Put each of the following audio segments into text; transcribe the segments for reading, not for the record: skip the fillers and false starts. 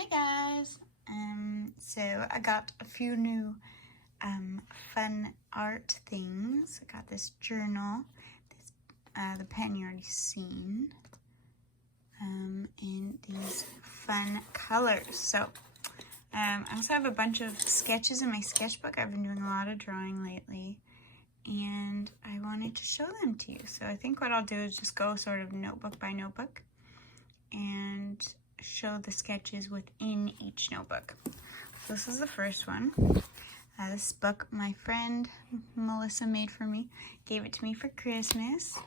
Hi guys! So I got a few new fun art things. I got this journal, the pen you already seen, and these fun colors. So I also have a bunch of sketches in my sketchbook. I've been doing a lot of drawing lately, and I wanted to show them to you. So I think what I'll do is just go sort of notebook by notebook and show the sketches within each notebook. So this is the first one. This book my friend Melissa made for me, gave it to me for Christmas.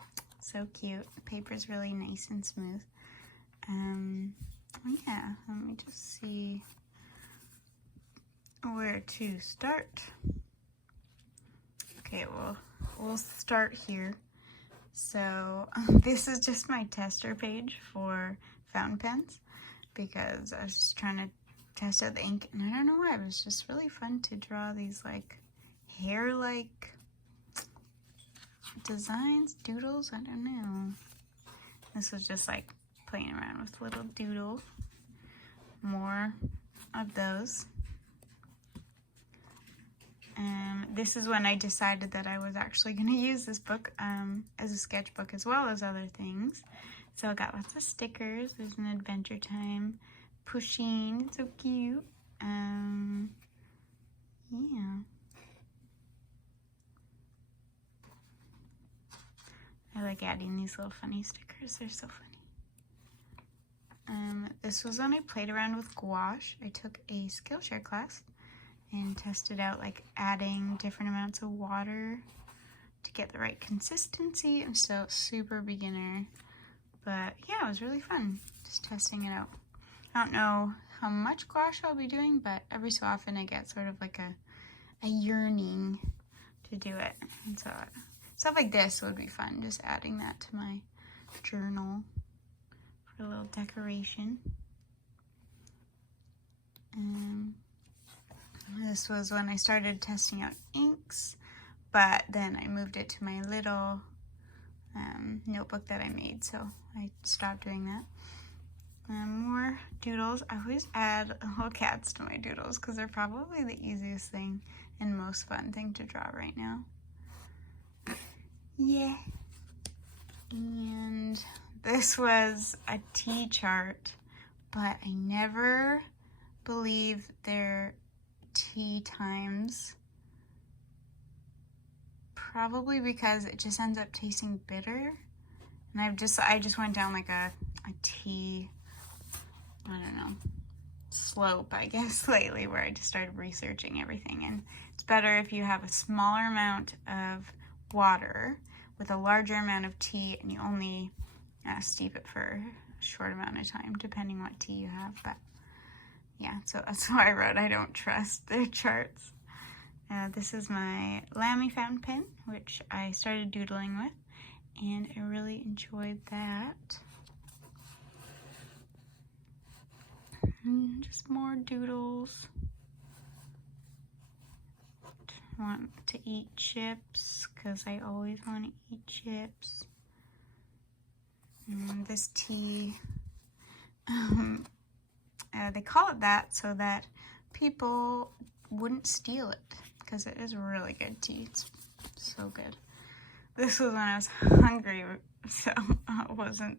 So cute. The paper's really nice and smooth. Yeah, let me just see where to start. Okay, well, we'll start here. So this is just my tester page for fountain pens, because I was just trying to test out the ink, and I don't know why, it was just really fun to draw these like hair-like designs, doodles, I don't know. This was just like playing around with little doodles. More of those. This is when I decided that I was actually going to use this book as a sketchbook as well as other things. So I got lots of stickers. There's an Adventure Time pushing. It's so cute. Yeah. I like adding these little funny stickers. They're so funny. This was when I played around with gouache. I took a Skillshare class and tested out like adding different amounts of water to get the right consistency. I'm still super beginner, but yeah, it was really fun just testing it out. I don't know how much gouache I'll be doing, but every so often I get sort of like a yearning to do it. And so stuff like this would be fun, just adding that to my journal for a little decoration. This was when I started testing out inks, but then I moved it to my little notebook that I made, so I stopped doing that. More doodles. I always add little cats to my doodles because they're probably the easiest thing and most fun thing to draw right now. Yeah. And this was a tea chart, but I never believe they're tea times. Probably because it just ends up tasting bitter. And I just went down like a tea, I don't know, slope, I guess, lately, where I just started researching everything. And it's better if you have a smaller amount of water with a larger amount of tea, and you only steep it for a short amount of time, depending what tea you have. But yeah, so that's why I wrote I don't trust their charts. This is my Lamy fountain pen, which I started doodling with, and I really enjoyed that. Just more doodles. Want to eat chips, because I always want to eat chips. And this tea, they call it that so that people wouldn't steal it, because it is really good tea. It's so good. This was when I was hungry, so it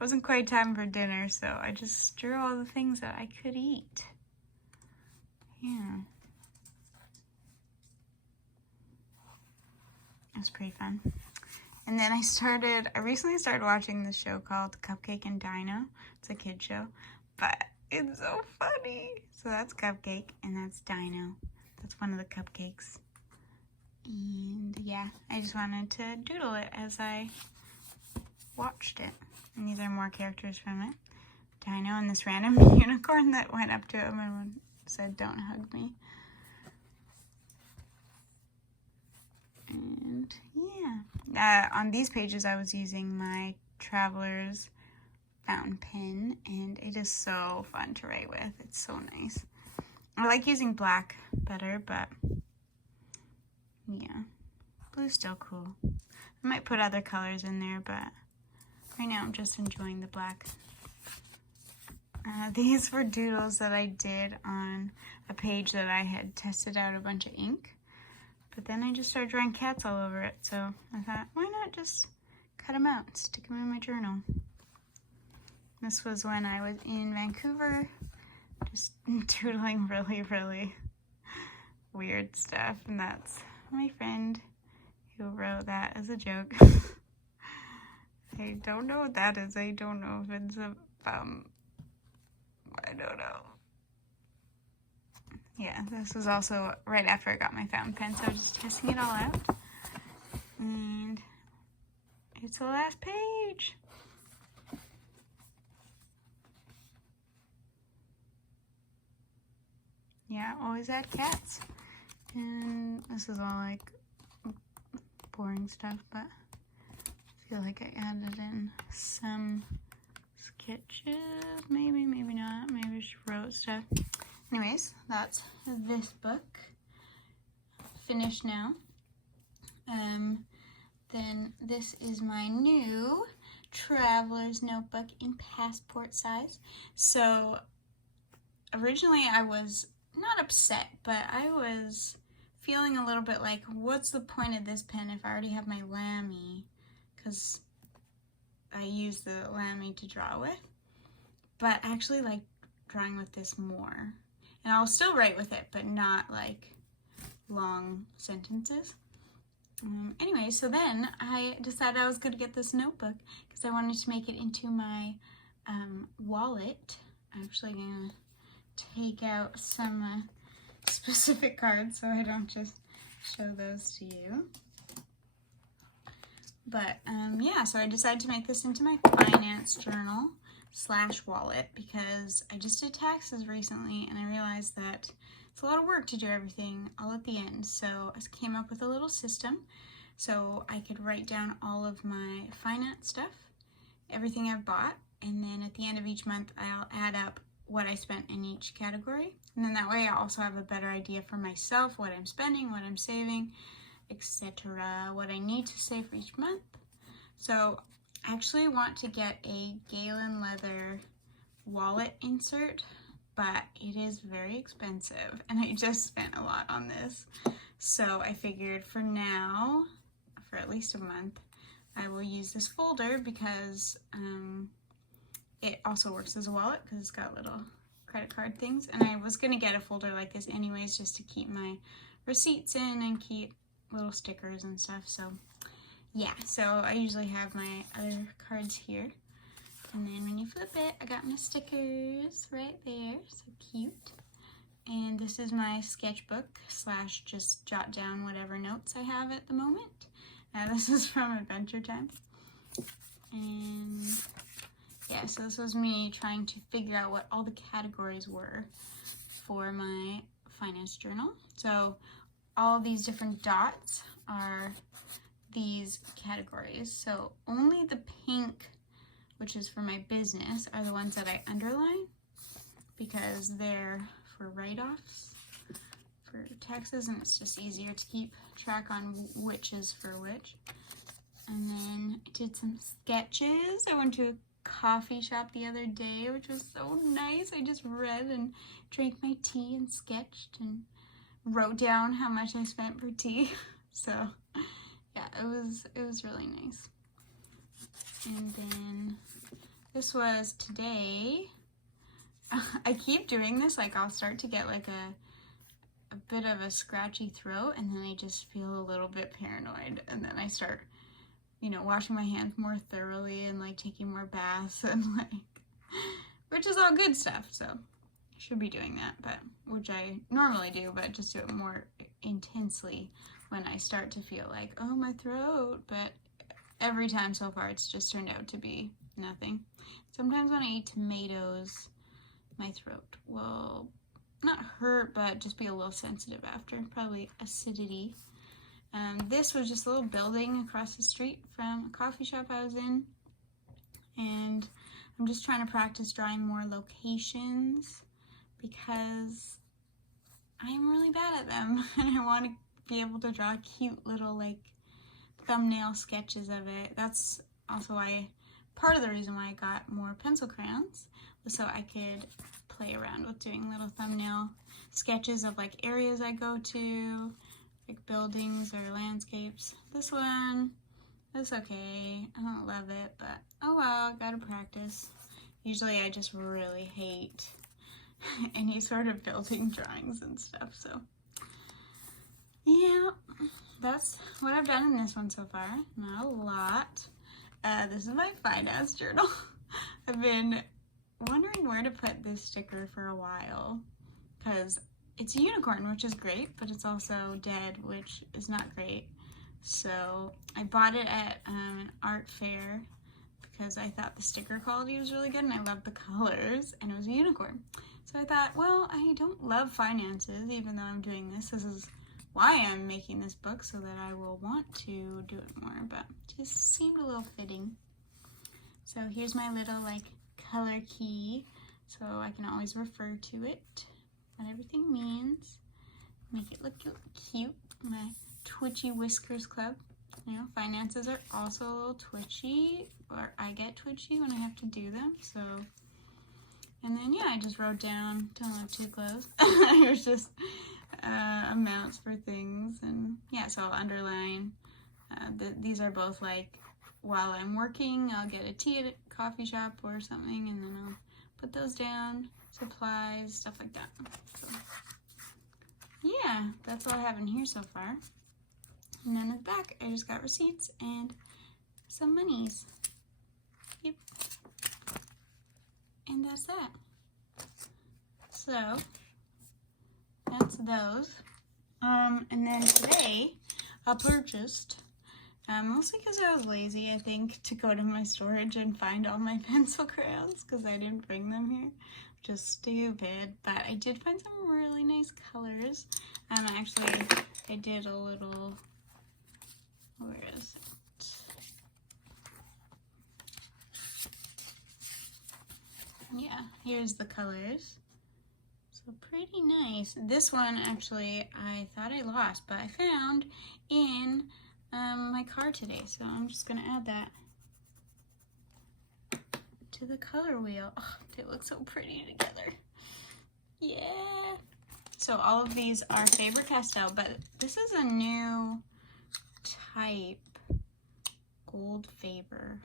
wasn't quite time for dinner, so I just drew all the things that I could eat. Yeah. It was pretty fun. And then I recently started watching this show called Cupcake and Dino. It's a kid show, but it's so funny. So that's Cupcake, and that's Dino. That's one of the cupcakes. And yeah, I just wanted to doodle it as I watched it. And these are more characters from it. Dino and this random unicorn that went up to him and said, "Don't hug me." And yeah, on these pages I was using my Traveler's fountain pen, and it is so fun to write with. It's so nice. I like using black better, but yeah, blue's still cool. I might put other colors in there, but right now I'm just enjoying the black. These were doodles that I did on a page that I had tested out a bunch of ink. But then I just started drawing cats all over it. So I thought, why not just cut them out and stick them in my journal. This was when I was in Vancouver, just doodling really, really weird stuff. And that's my friend who wrote that as a joke. I don't know what that is. I don't know if it's a, I don't know. Yeah, this was also right after I got my fountain pen, so I was just testing it all out. And it's the last page. Yeah, always add cats. And this is all like boring stuff, but I feel like I added in some sketches. Maybe, maybe not. Maybe I just wrote stuff. Anyways, that's this book. Finished now. Then this is my new traveler's notebook in passport size. So originally I was not upset, but I was feeling a little bit like, what's the point of this pen if I already have my Lamy? Because I use the Lamy to draw with. But I actually like drawing with this more. And I'll still write with it, but not like long sentences. Anyway, so then I decided I was going to get this notebook because I wanted to make it into my wallet. I'm actually going to take out some specific cards so I don't just show those to you. But yeah, so I decided to make this into my finance journal / wallet because I just did taxes recently and I realized that it's a lot of work to do everything all at the end. So I came up with a little system so I could write down all of my finance stuff, everything I've bought, and then at the end of each month I'll add up what I spent in each category. And then that way I also have a better idea for myself, what I'm spending, what I'm saving, etc., what I need to save for each month. So I actually want to get a Galen leather wallet insert, but it is very expensive and I just spent a lot on this. So I figured for now, for at least a month, I will use this folder because it also works as a wallet because it's got little credit card things. And I was going to get a folder like this anyways just to keep my receipts in and keep little stickers and stuff. So yeah, so I usually have my other cards here. And then when you flip it, I got my stickers right there. So cute. And this is my sketchbook / just jot down whatever notes I have at the moment. This is from Adventure Time. And yeah, so this was me trying to figure out what all the categories were for my finance journal. So all these different dots are these categories. So only the pink, which is for my business, are the ones that I underline because they're for write-offs for taxes, and it's just easier to keep track on which is for which. And then I did some sketches. I went to a coffee shop the other day, which was so nice. I just read and drank my tea and sketched and wrote down how much I spent for tea. So yeah, it was really nice. And then this was today. I keep doing this, like I'll start to get like a bit of a scratchy throat and then I just feel a little bit paranoid and then I start, you know, washing my hands more thoroughly and like taking more baths and like, which is all good stuff. So I should be doing that, but which I normally do, but just do it more intensely when I start to feel like, oh, my throat. But every time so far it's just turned out to be nothing. Sometimes when I eat tomatoes, my throat will not hurt, but just be a little sensitive after, probably acidity. This was just a little building across the street from a coffee shop I was in, and I'm just trying to practice drawing more locations because I'm really bad at them and I want to be able to draw cute little like thumbnail sketches of it. That's also why part of the reason why I got more pencil crayons was so I could play around with doing little thumbnail sketches of like areas I go to, like buildings or landscapes. This one, it's okay. I don't love it, but oh well, gotta practice. Usually I just really hate any sort of building drawings and stuff, so yeah, that's what I've done in this one so far. Not a lot. This is my finance journal. I've been wondering where to put this sticker for a while because it's a unicorn, which is great, but it's also dead, which is not great. So I bought it at an art fair because I thought the sticker quality was really good and I loved the colors, and it was a unicorn. So I thought, well, I don't love finances, even though I'm doing this. This is why I'm making this book, so that I will want to do it more, but it just seemed a little fitting. So here's my little like color key, so I can always refer to it, what everything means, make it look cute. My twitchy whiskers club. You know, finances are also a little twitchy, or I get twitchy when I have to do them, so. And then, yeah, I just wrote down, don't look too close. It was just amounts for things, and yeah, so I'll underline. These are both like, while I'm working, I'll get a tea at a coffee shop or something, and then I'll put those down, supplies, stuff like that. So, yeah, that's all I have in here so far. And then at the back, I just got receipts and some monies. Yep. And that's that. So, that's those. And then today, I purchased, mostly because I was lazy, I think, to go to my storage and find all my pencil crayons, because I didn't bring them here, which is stupid, but I did find some really nice colors. Actually, I did a little, where is it? Yeah, here's the colors. So pretty nice. This one, actually, I thought I lost, but I found in my car today. So I'm just going to add that to the color wheel. Oh, they look so pretty together. Yeah. So all of these are Faber-Castell, but this is a new type, gold Faber.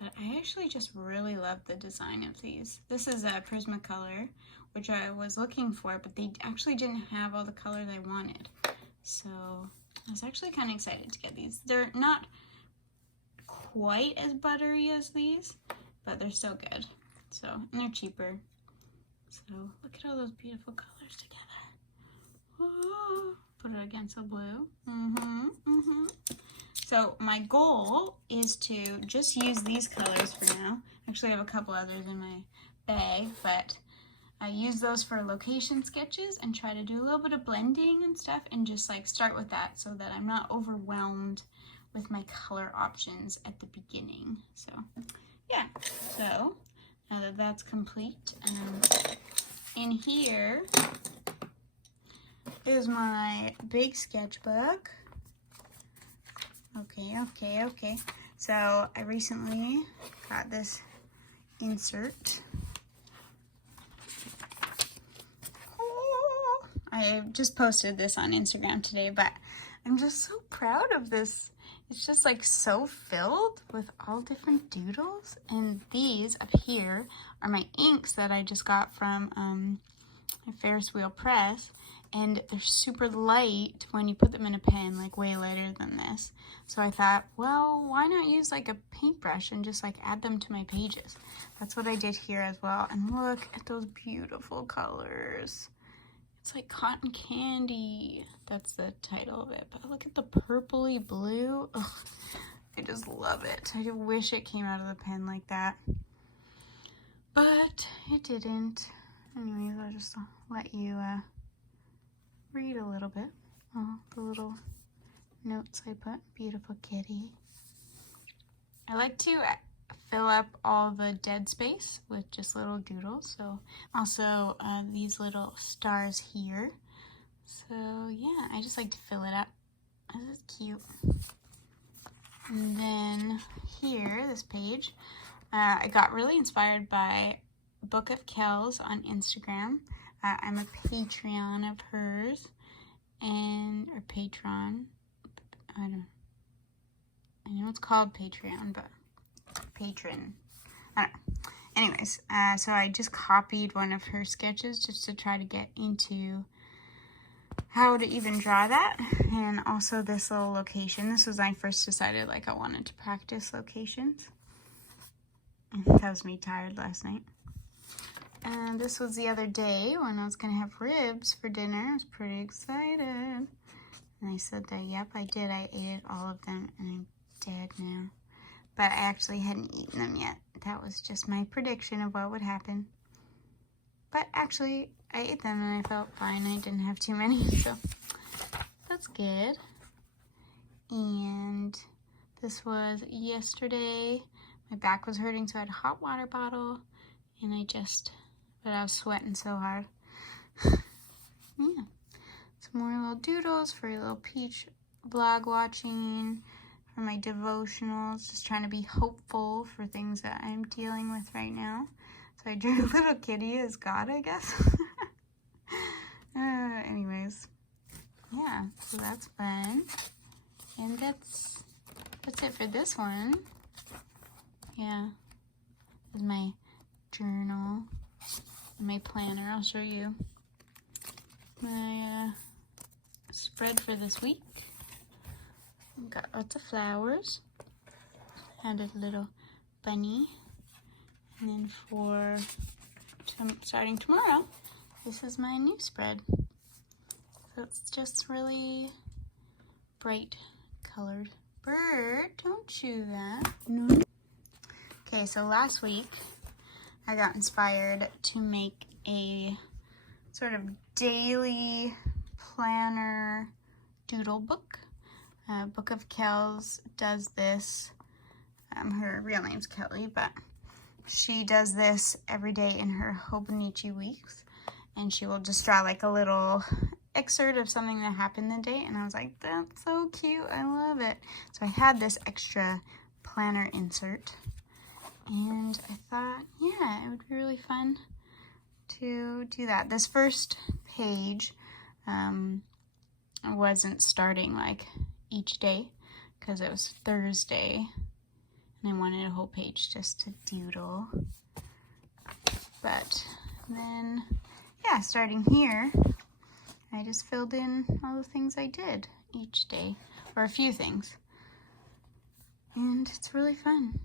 But I actually just really love the design of these. This is a Prismacolor, which I was looking for, but they actually didn't have all the colors I wanted. So I was actually kind of excited to get these. They're not quite as buttery as these, but they're still good. So, and they're cheaper. So look at all those beautiful colors together. Oh, put it against the blue. So my goal is to just use these colors for now. Actually, I have a couple others in my bag, but I use those for location sketches and try to do a little bit of blending and stuff, and just like start with that so that I'm not overwhelmed with my color options at the beginning. So yeah, so now that that's complete, in here is my big sketchbook. Okay. So I recently got this insert. Oh, I just posted this on Instagram today, but I'm just so proud of this. It's just like so filled with all different doodles. And these up here are my inks that I just got from my Ferris wheel press. And they're super light when you put them in a pen, like way lighter than this. So I thought, well, why not use like a paintbrush and just like add them to my pages? That's what I did here as well. And look at those beautiful colors. It's like cotton candy. That's the title of it. But look at the purpley blue. Ugh, I just love it. I wish it came out of the pen like that. But it didn't. Anyways, I'll just let you read a little bit. Oh, the little notes I put. Beautiful kitty. I like to fill up all the dead space with just little doodles. So also these little stars here. So yeah, I just like to fill it up. This is cute. And then here, this page, I got really inspired by Book of Kells on Instagram. I'm a Patreon of hers, or patron. I know it's called Patreon, but patron. I don't know. Anyways, so I just copied one of her sketches just to try to get into how to even draw that. And also this little location. This was when I first decided like I wanted to practice locations. That was me tired last night. And this was the other day when I was going to have ribs for dinner. I was pretty excited. And I said that, yep, I did. I ate all of them and I'm dead now. But I actually hadn't eaten them yet. That was just my prediction of what would happen. But actually, I ate them and I felt fine. I didn't have too many, so that's good. And this was yesterday. My back was hurting, so I had a hot water bottle. And but I was sweating so hard. Yeah. Some more little doodles for your little peach vlog watching. For my devotionals, just trying to be hopeful for things that I'm dealing with right now. So I drew a little kitty as God, I guess. Anyways, yeah, so that's fun. And that's it for this one. Yeah, this is my journal, my planner. I'll show you my spread for this week. Got lots of flowers. Had a little bunny. And then for starting tomorrow, this is my new spread. So it's just really bright colored. Bird, don't chew that. No. Okay, so last week I got inspired to make a sort of daily planner doodle book. Book of Kells does this. Her real name's Kelly, but she does this every day in her Hobonichi weeks, and she will just draw like a little excerpt of something that happened the day, and I was like, that's so cute, I love it. So I had this extra planner insert, and I thought, yeah, it would be really fun to do that. This first page wasn't starting like each day because it was Thursday and I wanted a whole page just to doodle. But then, yeah, starting here, I just filled in all the things I did each day, or a few things. And it's really fun.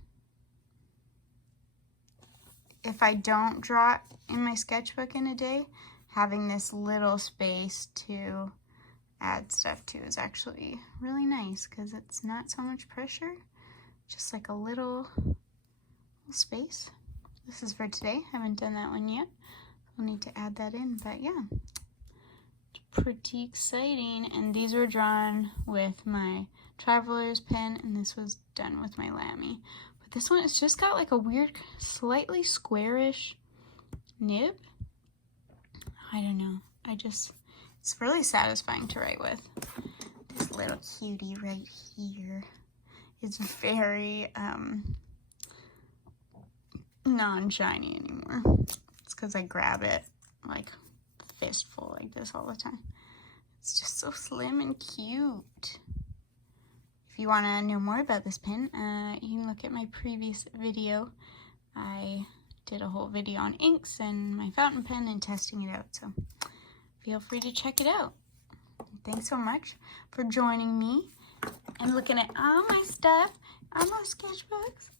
If I don't draw in my sketchbook in a day, having this little space to add stuff to is actually really nice because it's not so much pressure, just like a little space. This is for today. I haven't done that one yet. I'll need to add that in, but yeah, it's pretty exciting. And these were drawn with my Traveler's pen, and this was done with my Lamy. But this one, it's just got like a weird, slightly squarish nib. I don't know. It's really satisfying to write with. This little cutie right here is very non-shiny anymore. It's because I grab it like fistful like this all the time. It's just so slim and cute. If you want to know more about this pen, you can look at my previous video. I did a whole video on inks and my fountain pen and testing it out, so feel free to check it out. Thanks so much for joining me and looking at all my stuff, all my sketchbooks,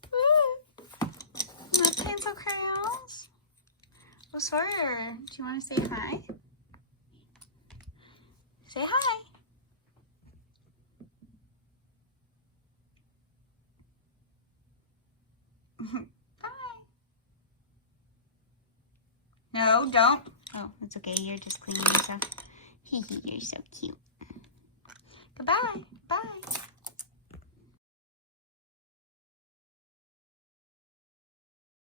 my pencil crayons. Oh, Sawyer, do you want to say hi? Say hi. Bye. No, don't. Oh, it's okay. You're just cleaning yourself. Hee hee, you're so cute. Goodbye. Bye.